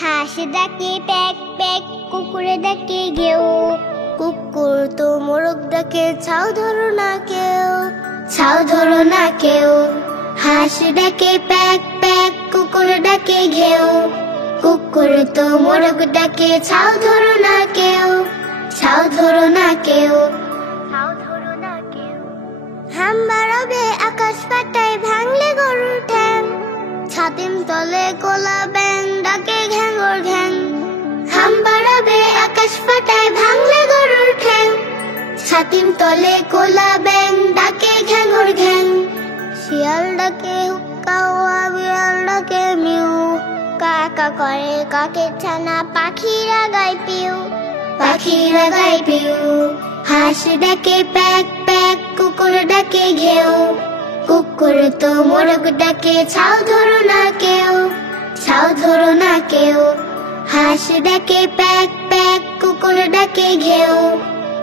হাঁস ডাকে pack pack, কুকুরে ডাকে ঘেউ। কুকুর তো মোরগ ডাকে, ছাও ধরো না কেউ, ছাও ধরো না কেউ। হাঁস ডাকে প্যাক প্যাক, কুকুর ডাকে ঘেউ। কুকুর তো মোরগ ডাকে, ছাও ধরো না কেউ, ছাও ধরো না কেউ, ছাও ধরো না কেউ। হাম বাড়াবে আকাশ ফাটায়, ভাঙলে গরুর ঠ্যাং। ছাতিম তলে কোলা ব্যাং, ডাকে ঘ্যাঙ্গর ঘ্যাং। হাম বাড়াবে আকাশ ফাটায়, ভাঙলে গরুর ঠ্যাং। ছাতিম তলে কোলা ব্যাং, ডাকে ঘ্যাঙ্গর ঘ্যাং। শিয়াল ডাকে হুক্কা, বিড়াল ডাকে মিউ। কাকা করে কাকের ছানা, পাখিরা গায় পিউ, পাখিরা গায় পিউ। হাঁস ডাকে প্যাক প্যাক, কুকুর ডাকে ঘেউ। কুকুর তো মোরগ ডাকে, ছাও ধরো না কেউ, ছাও ধরো না কেউ। হাঁস ডাকে প্যাক প্যাক, কুকুর ডাকে ঘেউ।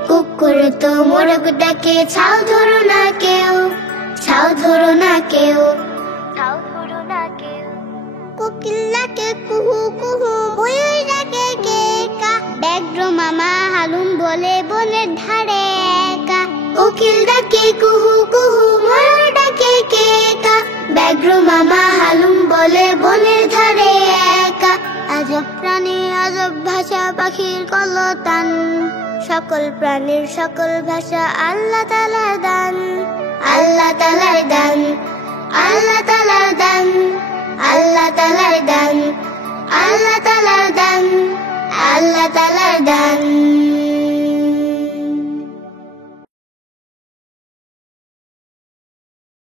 কুকুর তো মোরগ ডাকে, ছাও ধরো না কেউ, ছাও ধরো না কেউ, ছাও ধরো না কেউ। কোকিল ডাকে কুহু কুহু, ময়ূর ডাকে কে কা। ব্যাঘ্র মামা হালুম বলে বনের ধারে একা। কোকিল ডাকে কুহু কুহু, ময়ূর ডাকে কে কা। ব্যাঘ্র মামা হালুম বলে বনের ধারে একা। আজব প্রাণী আজব ভাষা, পাখির কলতান। সকল প্রাণীর সকল ভাষা, আল্লাহ তাআলার দান, আল্লাহ তাআলার দান, আল্লাহ তাআলার দান, আল্লাহ তাআলার দান, আল্লাহ তাআলার দান, আল্লাহ তাআলার দান।